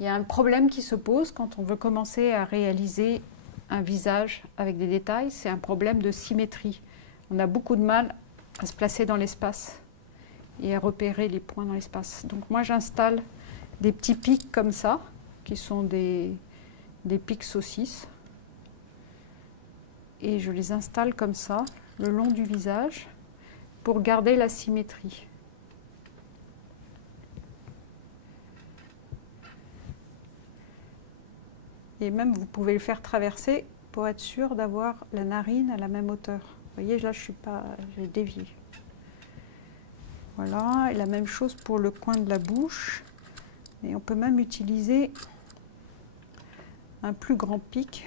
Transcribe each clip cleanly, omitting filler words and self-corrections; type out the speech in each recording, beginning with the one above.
Il y a un problème qui se pose quand on veut commencer à réaliser un visage avec des détails, c'est un problème de symétrie. On a beaucoup de mal à se placer dans l'espace et à repérer les points dans l'espace. Donc moi j'installe des petits pics comme ça, qui sont des pics saucisses. Et je les installe comme ça, le long du visage, pour garder la symétrie. Et même vous pouvez le faire traverser pour être sûr d'avoir la narine à la même hauteur. Vous voyez, là je suis pas, j'ai dévié. Voilà, et la même chose pour le coin de la bouche. Et on peut même utiliser un plus grand pic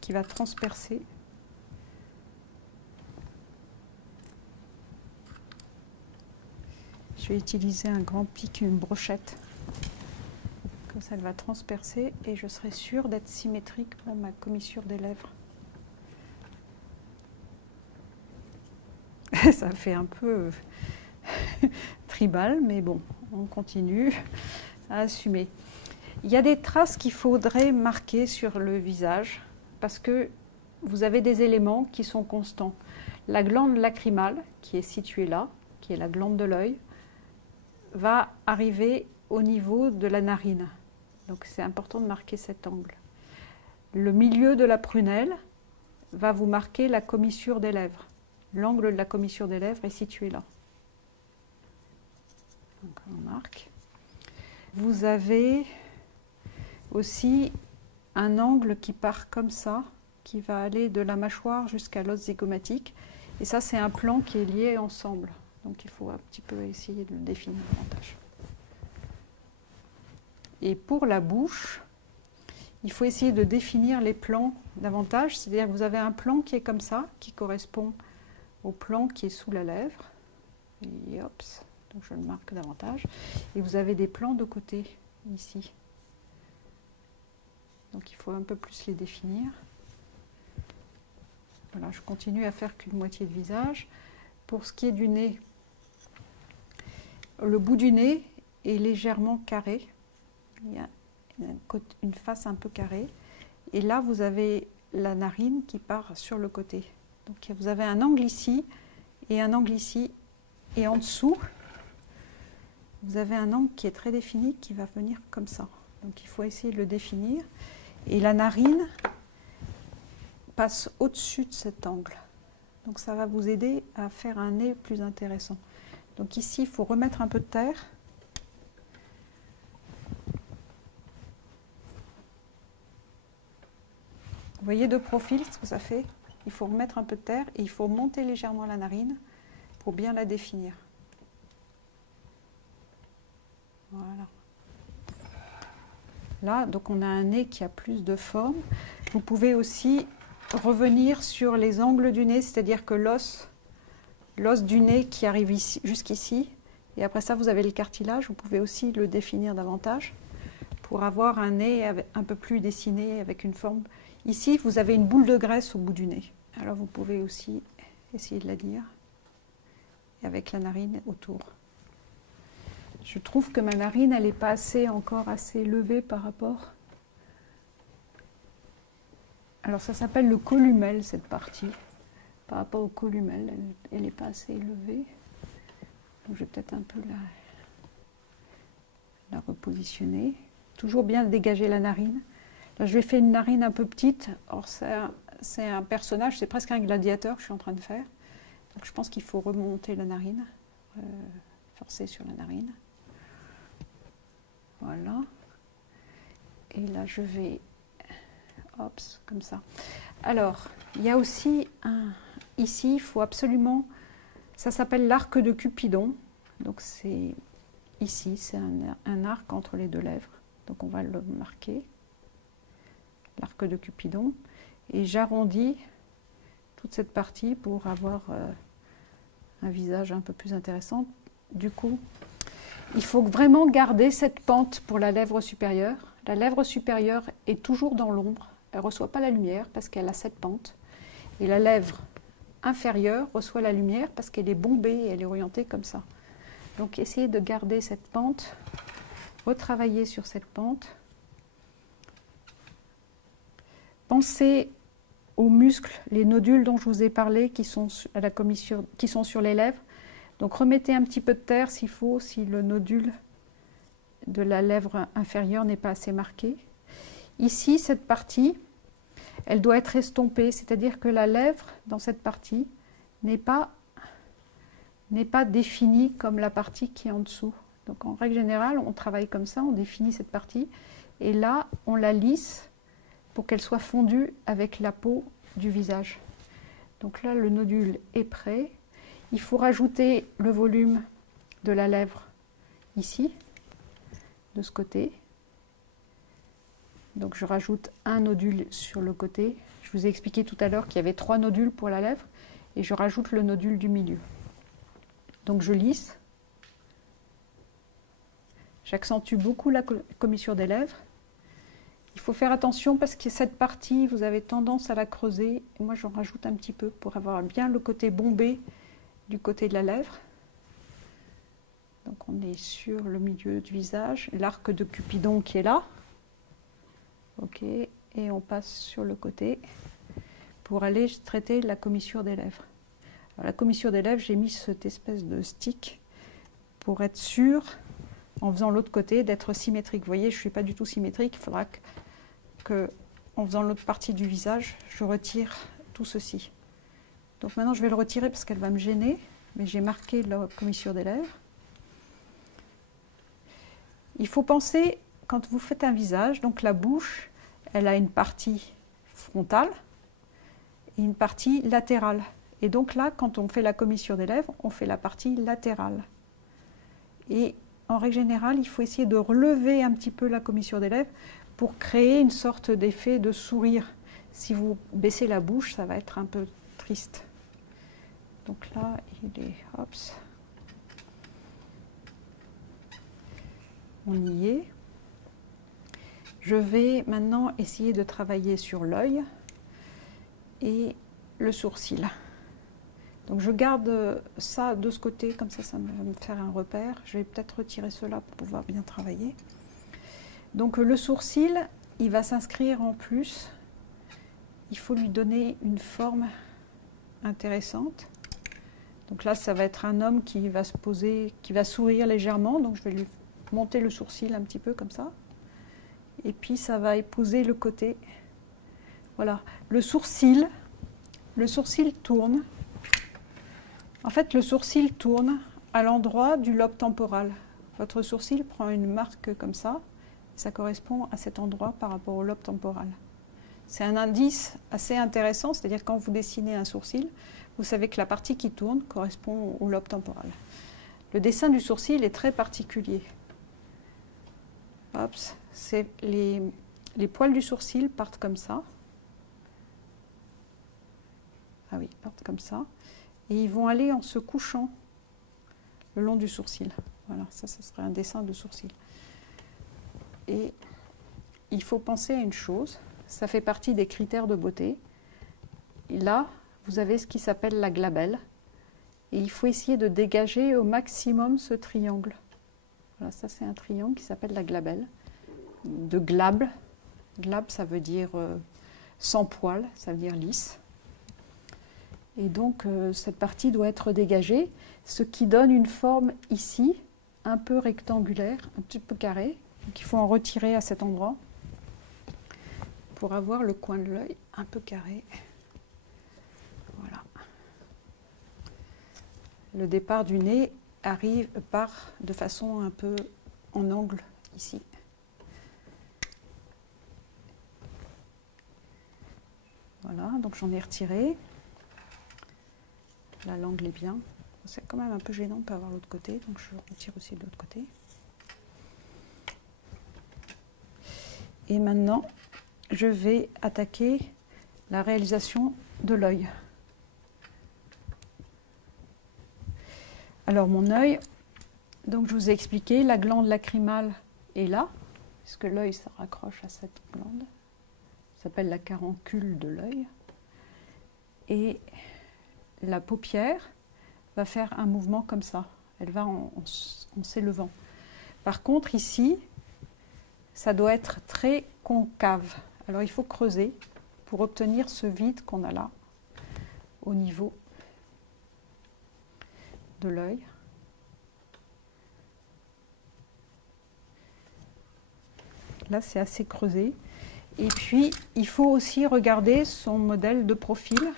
qui va transpercer. Je vais utiliser un grand pic, une brochette. Comme ça, elle va transpercer et je serai sûre d'être symétrique pour ma commissure des lèvres. Ça fait un peu tribal, mais bon, on continue à assumer. Il y a des traces qu'il faudrait marquer sur le visage parce que vous avez des éléments qui sont constants. La glande lacrymale, qui est située là, qui est la glande de l'œil, va arriver au niveau de la narine. Donc c'est important de marquer cet angle. Le milieu de la prunelle va vous marquer la commissure des lèvres. L'angle de la commissure des lèvres est situé là. Donc on marque. Vous avez aussi un angle qui part comme ça, qui va aller de la mâchoire jusqu'à l'os zygomatique. Et ça, c'est un plan qui est lié ensemble. Donc il faut un petit peu essayer de le définir davantage. Et pour la bouche, il faut essayer de définir les plans davantage. C'est-à-dire que vous avez un plan qui est comme ça, qui correspond au plan qui est sous la lèvre. Et hop, donc je le marque davantage. Et vous avez des plans de côté, ici. Donc il faut un peu plus les définir. Voilà, je continue à faire qu'une moitié de visage. Pour ce qui est du nez, le bout du nez est légèrement carré. Il y a une face un peu carrée. Et là, vous avez la narine qui part sur le côté. Donc vous avez un angle ici et un angle ici. Et en dessous, vous avez un angle qui est très défini qui va venir comme ça. Donc il faut essayer de le définir. Et la narine passe au-dessus de cet angle. Donc ça va vous aider à faire un nez plus intéressant. Donc ici, il faut remettre un peu de terre. Vous voyez de profil ce que ça fait? Il faut remettre un peu de terre et il faut monter légèrement la narine pour bien la définir. Voilà. Là, donc on a un nez qui a plus de forme. Vous pouvez aussi revenir sur les angles du nez, c'est-à-dire que l'os du nez qui arrive ici, jusqu'ici, et après ça vous avez le cartilage, vous pouvez aussi le définir davantage pour avoir un nez un peu plus dessiné avec une forme. Ici, vous avez une boule de graisse au bout du nez. Alors vous pouvez aussi essayer de la dire, et avec la narine autour. Je trouve que ma narine, elle n'est pas encore assez levée par rapport. Alors ça s'appelle le columelle, cette partie. Par rapport au columelle, elle n'est pas assez élevée. Donc je vais peut-être un peu la repositionner. Toujours bien dégager la narine. Là, je vais faire une narine un peu petite. Or, c'est un personnage, c'est presque un gladiateur que je suis en train de faire. Donc je pense qu'il faut remonter la narine, forcer sur la narine. Voilà. Et là, je vais... Hop, comme ça. Alors, il y a aussi ici, il faut absolument... Ça s'appelle l'arc de Cupidon. Donc c'est ici, c'est un arc entre les deux lèvres. Donc on va le marquer. L'arc de Cupidon. Et j'arrondis toute cette partie pour avoir un visage un peu plus intéressant. Du coup, il faut vraiment garder cette pente pour la lèvre supérieure. La lèvre supérieure est toujours dans l'ombre. Elle ne reçoit pas la lumière parce qu'elle a cette pente. Et la lèvre inférieure reçoit la lumière parce qu'elle est bombée et elle est orientée comme ça. Donc essayez de garder cette pente, retravailler sur cette pente. Pensez aux muscles, les nodules dont je vous ai parlé, qui sont sur les lèvres. Donc remettez un petit peu de terre s'il faut, si le nodule de la lèvre inférieure n'est pas assez marqué. Ici, cette partie, elle doit être estompée, c'est-à-dire que la lèvre, dans cette partie, n'est pas définie comme la partie qui est en dessous. Donc en règle générale, on travaille comme ça, on définit cette partie, et là, on la lisse pour qu'elle soit fondue avec la peau du visage. Donc là, le nodule est prêt. Il faut rajouter le volume de la lèvre ici, de ce côté. Donc je rajoute un nodule sur le côté. Je vous ai expliqué tout à l'heure qu'il y avait 3 nodules pour la lèvre, et je rajoute le nodule du milieu. Donc je lisse. J'accentue beaucoup la commissure des lèvres. Il faut faire attention parce que cette partie, vous avez tendance à la creuser. Et moi, j'en rajoute un petit peu pour avoir bien le côté bombé du côté de la lèvre. Donc on est sur le milieu du visage. L'arc de Cupidon qui est là. Ok, et on passe sur le côté pour aller traiter la commissure des lèvres. Alors, la commissure des lèvres, j'ai mis cette espèce de stick pour être sûr, en faisant l'autre côté, d'être symétrique. Vous voyez, je ne suis pas du tout symétrique. Il faudra que, en faisant l'autre partie du visage, je retire tout ceci. Donc maintenant, je vais le retirer parce qu'elle va me gêner, mais j'ai marqué la commissure des lèvres. Il faut penser, quand vous faites un visage, donc la bouche, elle a une partie frontale et une partie latérale. Et donc là, quand on fait la commissure des lèvres, on fait la partie latérale. Et en règle générale, il faut essayer de relever un petit peu la commissure des lèvres pour créer une sorte d'effet de sourire. Si vous baissez la bouche, ça va être un peu triste. Donc là, il est... Hops. On y est. Je vais maintenant essayer de travailler sur l'œil et le sourcil. Donc je garde ça de ce côté, comme ça va me faire un repère. Je vais peut-être retirer cela pour pouvoir bien travailler. Donc le sourcil, il va s'inscrire en plus. Il faut lui donner une forme intéressante. Donc là, ça va être un homme qui va se poser, qui va sourire légèrement. Donc je vais lui monter le sourcil un petit peu comme ça. Et puis ça va épouser le côté. Voilà. Le sourcil tourne. En fait, le sourcil tourne à l'endroit du lobe temporal. Votre sourcil prend une marque comme ça. Ça correspond à cet endroit par rapport au lobe temporal. C'est un indice assez intéressant, c'est-à-dire quand vous dessinez un sourcil, vous savez que la partie qui tourne correspond au lobe temporal. Le dessin du sourcil est très particulier. Les poils du sourcil partent comme ça. Ah oui, ils partent comme ça. Et ils vont aller en se couchant le long du sourcil. Voilà, ça serait un dessin de sourcil. Et il faut penser à une chose, ça fait partie des critères de beauté. Et là, vous avez ce qui s'appelle la glabelle. Et il faut essayer de dégager au maximum ce triangle. Voilà, ça c'est un triangle qui s'appelle la glabelle. De glabre. Glabre, ça veut dire sans poil, ça veut dire lisse. Et donc, cette partie doit être dégagée, ce qui donne une forme ici, un peu rectangulaire, un petit peu carré. Donc, il faut en retirer à cet endroit pour avoir le coin de l'œil un peu carré. Voilà. Le départ du nez part de façon un peu en angle ici. Voilà, donc j'en ai retiré. Là, l'angle est bien. C'est quand même un peu gênant de ne pas avoir l'autre côté, donc je retire aussi de l'autre côté. Et maintenant, je vais attaquer la réalisation de l'œil. Alors mon œil, donc je vous ai expliqué, la glande lacrymale est là, puisque l'œil se raccroche à cette glande. Ça s'appelle la caroncule de l'œil. Et la paupière va faire un mouvement comme ça. Elle va en s'élevant. Par contre, ici, ça doit être très concave. Alors, il faut creuser pour obtenir ce vide qu'on a là, au niveau de l'œil. Là, c'est assez creusé. Et puis, il faut aussi regarder son modèle de profil,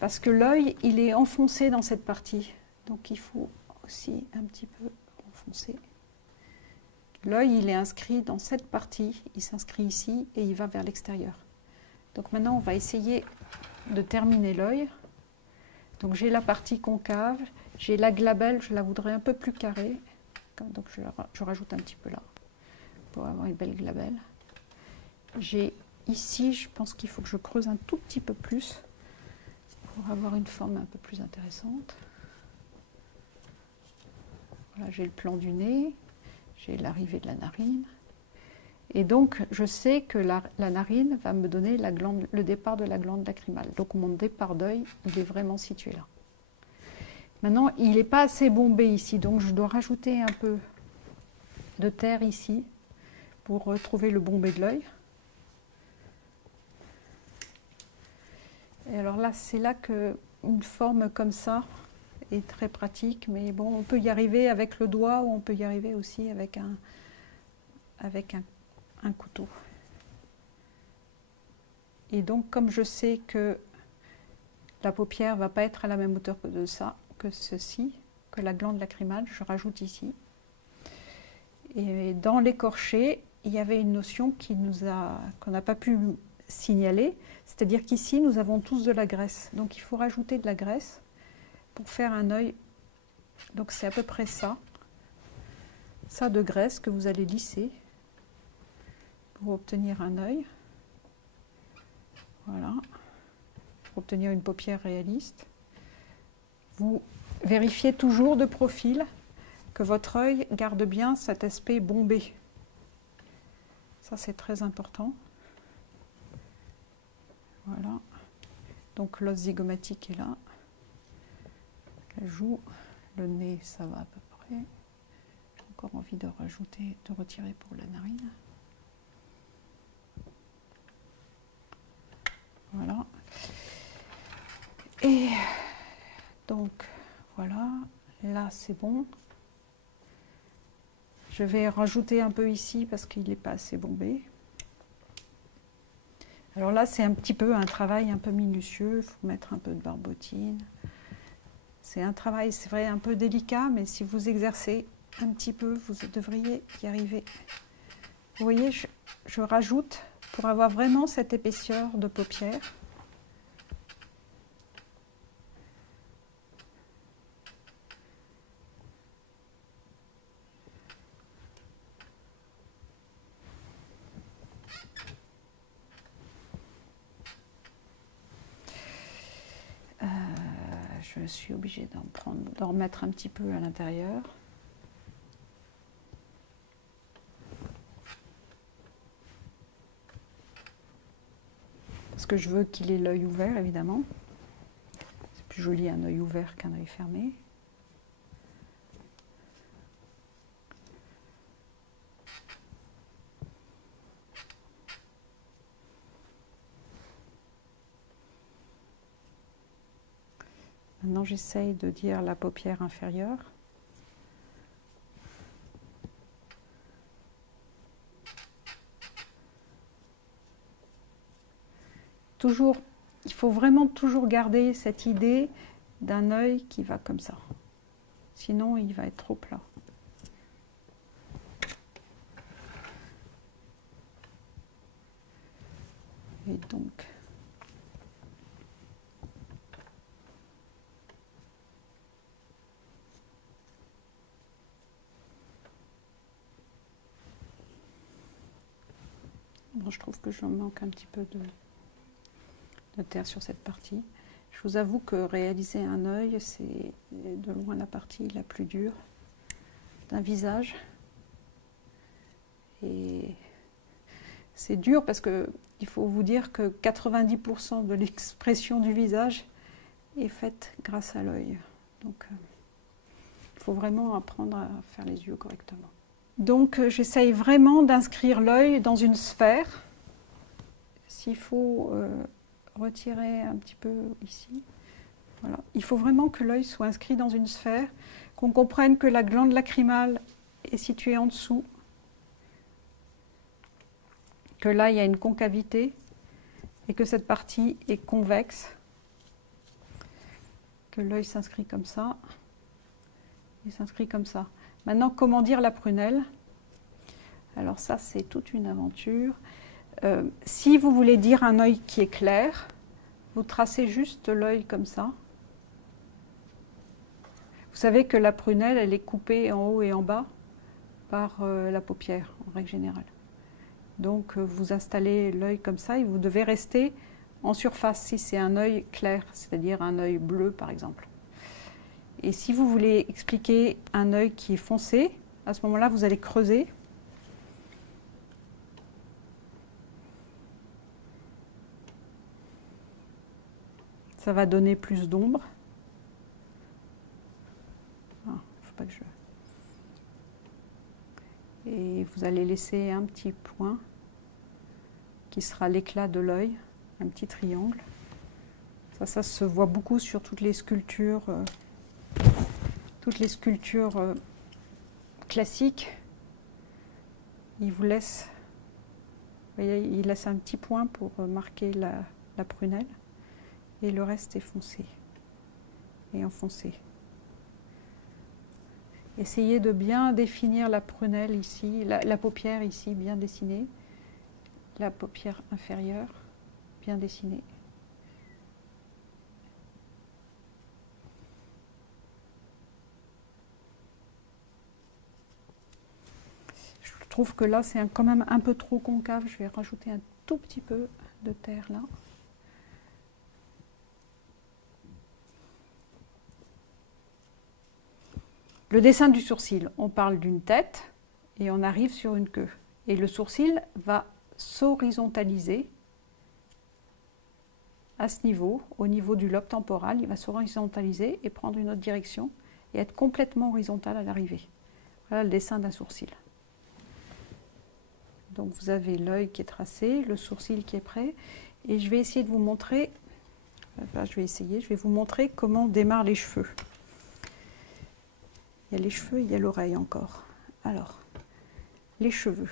parce que l'œil, il est enfoncé dans cette partie. Donc, il faut aussi un petit peu enfoncer. L'œil, il est inscrit dans cette partie, il s'inscrit ici et il va vers l'extérieur. Donc maintenant, on va essayer de terminer l'œil. Donc j'ai la partie concave, j'ai la glabelle, je la voudrais un peu plus carrée. Donc je rajoute un petit peu là, pour avoir une belle glabelle. J'ai ici, je pense qu'il faut que je creuse un tout petit peu plus, pour avoir une forme un peu plus intéressante. Voilà, j'ai le plan du nez, j'ai l'arrivée de la narine. Et donc, je sais que la narine va me donner le départ de la glande lacrymale. Donc, mon départ d'œil, il est vraiment situé là. Maintenant, il n'est pas assez bombé ici, donc je dois rajouter un peu de terre ici pour retrouver le bombé de l'œil. Et alors là, c'est là qu'une forme comme ça est très pratique, mais bon, on peut y arriver avec le doigt ou on peut y arriver aussi avec un couteau. Et donc, comme je sais que la paupière ne va pas être à la même hauteur que ceci, que la glande lacrymale, je rajoute ici. Et dans l'écorché, il y avait une notion qu'on n'a pas pu signaler, c'est-à-dire qu'ici, nous avons tous de la graisse. Donc, il faut rajouter de la graisse pour faire un œil. Donc, c'est à peu près ça de graisse que vous allez lisser pour obtenir un œil. Voilà. Pour obtenir une paupière réaliste. Vous vérifiez toujours de profil que votre œil garde bien cet aspect bombé. Ça, c'est très important. Voilà. Donc, l'os zygomatique est là. La joue, le nez, ça va à peu près. J'ai encore envie de retirer pour la narine. Voilà. Et donc, voilà. Là, c'est bon. Je vais rajouter un peu ici parce qu'il n'est pas assez bombé. Alors là, c'est un petit peu un travail un peu minutieux. Il faut mettre un peu de barbotine. C'est un travail, c'est vrai, un peu délicat, mais si vous exercez un petit peu, vous devriez y arriver. Vous voyez, je rajoute pour avoir vraiment cette épaisseur de paupière. Je suis obligée d'en remettre un petit peu à l'intérieur. Parce que je veux qu'il ait l'œil ouvert, évidemment. C'est plus joli un œil ouvert qu'un œil fermé. Maintenant, j'essaye de dire la paupière inférieure. Toujours, il faut vraiment toujours garder cette idée d'un œil qui va comme ça. Sinon, il va être trop plat. Et donc... Bon, je trouve que je manque un petit peu de terre sur cette partie. Je vous avoue que réaliser un œil, c'est de loin la partie la plus dure d'un visage. Et c'est dur parce que il faut vous dire que 90% de l'expression du visage est faite grâce à l'œil. Donc, il faut vraiment apprendre à faire les yeux correctement. Donc, j'essaye vraiment d'inscrire l'œil dans une sphère. s'il faut retirer un petit peu ici, voilà. Il faut vraiment que l'œil soit inscrit dans une sphère, qu'on comprenne que la glande lacrymale est située en dessous, que là il y a une concavité et que cette partie est convexe, que l'œil s'inscrit comme ça, il s'inscrit comme ça. Maintenant, comment dire la prunelle? Alors ça, c'est toute une aventure. Si vous voulez dire un œil qui est clair, vous tracez juste l'œil comme ça. Vous savez que la prunelle, elle est coupée en haut et en bas par la paupière, en règle générale. Donc, vous installez l'œil comme ça et vous devez rester en surface si c'est un œil clair, c'est-à-dire un œil bleu, par exemple. Et si vous voulez expliquer un œil qui est foncé, à ce moment-là, vous allez creuser. Ça va donner plus d'ombre. Ah, faut pas que Et vous allez laisser un petit point qui sera l'éclat de l'œil, un petit triangle. Ça se voit beaucoup sur toutes les sculptures classiques. Il vous laisse, vous voyez, il laisse un petit point pour marquer la prunelle. Et le reste est foncé et enfoncé. Essayez de bien définir la prunelle ici, la paupière ici bien dessinée, la paupière inférieure bien dessinée. Je trouve que là c'est quand même un peu trop concave, je vais rajouter un tout petit peu de terre là. Le dessin du sourcil, on parle d'une tête et on arrive sur une queue. Et le sourcil va s'horizontaliser à ce niveau, au niveau du lobe temporal, il va s'horizontaliser et prendre une autre direction et être complètement horizontal à l'arrivée. Voilà le dessin d'un sourcil. Donc vous avez l'œil qui est tracé, le sourcil qui est prêt, et je vais essayer de vous montrer, je vais vous montrer comment démarrent les cheveux. Il y a les cheveux, il y a l'oreille encore. Alors, les cheveux.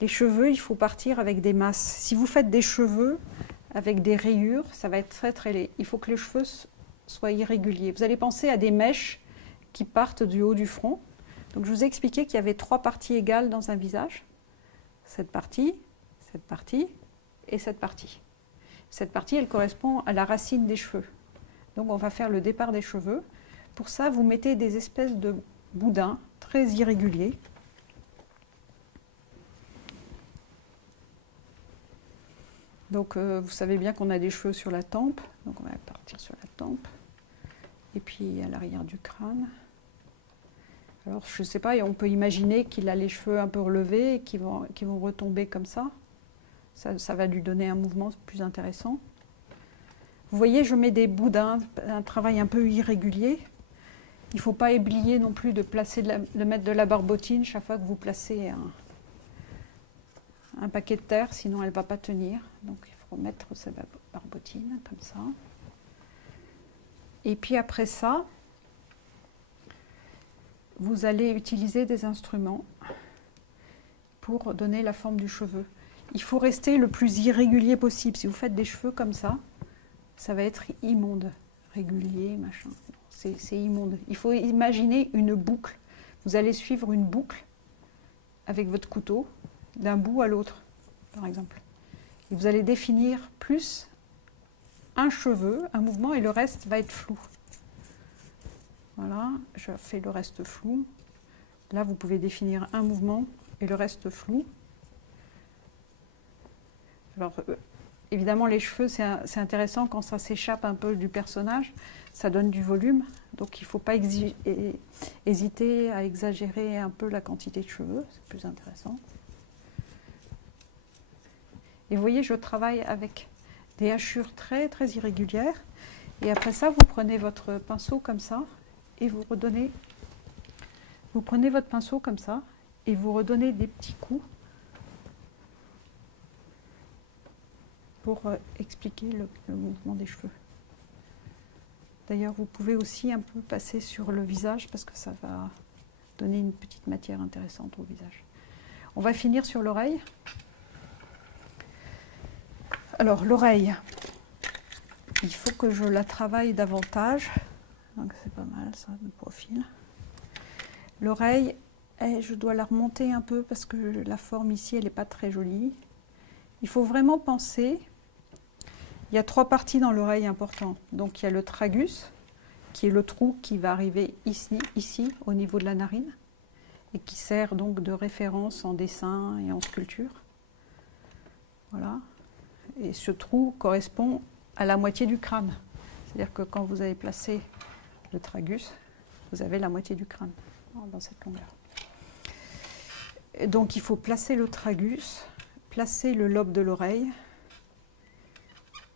Les cheveux, il faut partir avec des masses. Si vous faites des cheveux avec des rayures, ça va être très très laid. Il faut que les cheveux soient irréguliers. Vous allez penser à des mèches qui partent du haut du front. Donc je vous ai expliqué qu'il y avait 3 parties égales dans un visage. Cette partie et cette partie. Cette partie, elle correspond à la racine des cheveux. Donc on va faire le départ des cheveux. Pour ça, vous mettez des espèces de boudins très irréguliers. Donc, vous savez bien qu'on a des cheveux sur la tempe. Donc, on va partir sur la tempe. Et puis, à l'arrière du crâne. Alors, je ne sais pas, on peut imaginer qu'il a les cheveux un peu relevés et qui vont retomber comme ça. Ça va lui donner un mouvement plus intéressant. Vous voyez, je mets des boudins, un travail un peu irrégulier. Il ne faut pas oublier non plus de mettre de la barbotine chaque fois que vous placez un paquet de terre, sinon elle ne va pas tenir. Donc il faut mettre sa barbotine comme ça. Et puis après ça, vous allez utiliser des instruments pour donner la forme du cheveu. Il faut rester le plus irrégulier possible. Si vous faites des cheveux comme ça va être immonde. Régulier, machin. C'est immonde. Il faut imaginer une boucle. Vous allez suivre une boucle avec votre couteau d'un bout à l'autre, par exemple. Et vous allez définir plus un cheveu, un mouvement, et le reste va être flou. Voilà, je fais le reste flou. Là, vous pouvez définir un mouvement et le reste flou. Alors, évidemment, les cheveux, c'est intéressant quand ça s'échappe un peu du personnage. Ça donne du volume, donc il ne faut pas hésiter à exagérer un peu la quantité de cheveux, c'est plus intéressant. Et vous voyez, je travaille avec des hachures très très irrégulières. Et après ça, vous prenez votre pinceau comme ça, et vous prenez votre pinceau comme ça, et vous redonnez des petits coups pour expliquer le mouvement des cheveux. D'ailleurs, vous pouvez aussi un peu passer sur le visage parce que ça va donner une petite matière intéressante au visage. On va finir sur l'oreille. Alors, l'oreille, il faut que je la travaille davantage. Donc, c'est pas mal ça, de profil. L'oreille, je dois la remonter un peu parce que la forme ici, elle n'est pas très jolie. Il faut vraiment penser. Il y a 3 parties dans l'oreille importantes. Donc, il y a le tragus, qui est le trou qui va arriver ici, au niveau de la narine, et qui sert donc de référence en dessin et en sculpture. Voilà. Et ce trou correspond à la moitié du crâne. C'est-à-dire que quand vous avez placé le tragus, vous avez la moitié du crâne dans cette longueur. Et donc, il faut placer le tragus, placer le lobe de l'oreille.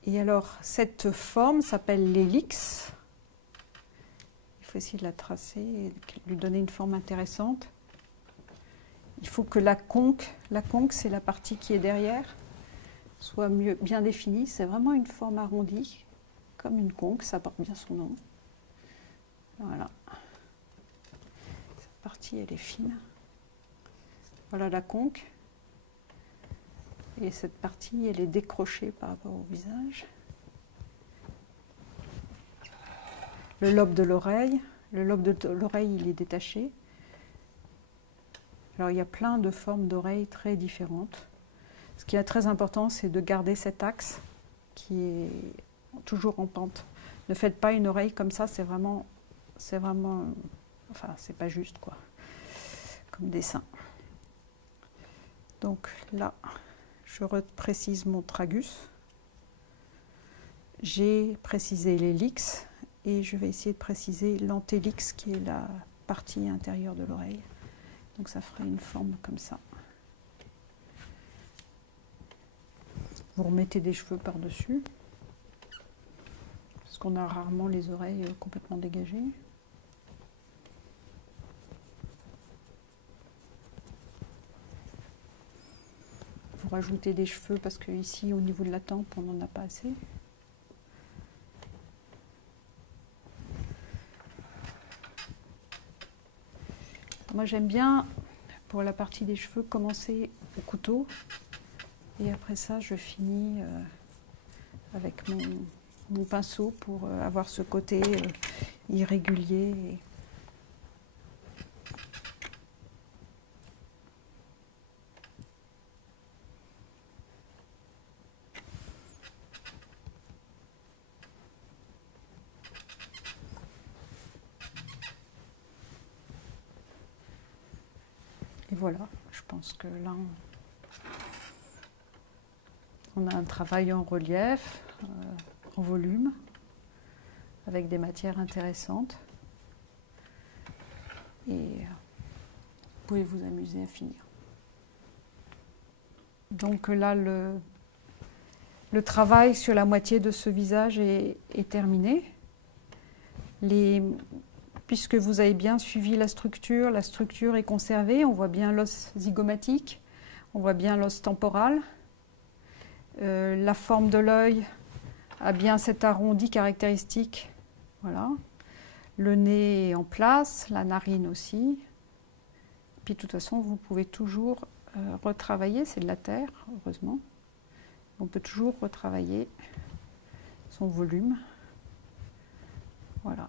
Et alors, cette forme s'appelle l'hélix. Il faut essayer de la tracer et lui donner une forme intéressante. Il faut que la conque c'est la partie qui est derrière, soit bien définie. C'est vraiment une forme arrondie, comme une conque, ça porte bien son nom. Voilà. Cette partie, elle est fine. Voilà la conque. Et cette partie, elle est décrochée par rapport au visage. Le lobe de l'oreille. Le lobe de l'oreille, il est détaché. Alors, il y a plein de formes d'oreilles très différentes. Ce qui est très important, c'est de garder cet axe qui est toujours en pente. Ne faites pas une oreille comme ça, c'est vraiment, enfin, c'est pas juste, quoi, comme dessin. Donc là, je reprécise mon tragus. J'ai précisé l'hélix et je vais essayer de préciser l'antélix qui est la partie intérieure de l'oreille. Donc ça ferait une forme comme ça. Vous remettez des cheveux par-dessus, parce qu'on a rarement les oreilles complètement dégagées. Vous rajoutez des cheveux parce que ici, au niveau de la tempe, on n'en a pas assez. Moi, j'aime bien, pour la partie des cheveux, commencer au couteau. Et après ça, je finis avec mon pinceau pour avoir ce côté irrégulier. Et voilà, je pense que là, on a un travail en relief, en volume, avec des matières intéressantes. Et vous pouvez vous amuser à finir. Donc là, le travail sur la moitié de ce visage est terminé. Puisque vous avez bien suivi la structure est conservée. On voit bien l'os zygomatique, on voit bien l'os temporal. La forme de l'œil a bien cet arrondi caractéristique. Voilà. Le nez est en place, la narine aussi. Puis de toute façon, vous pouvez toujours retravailler, c'est de la terre, heureusement. On peut toujours retravailler son volume. Voilà.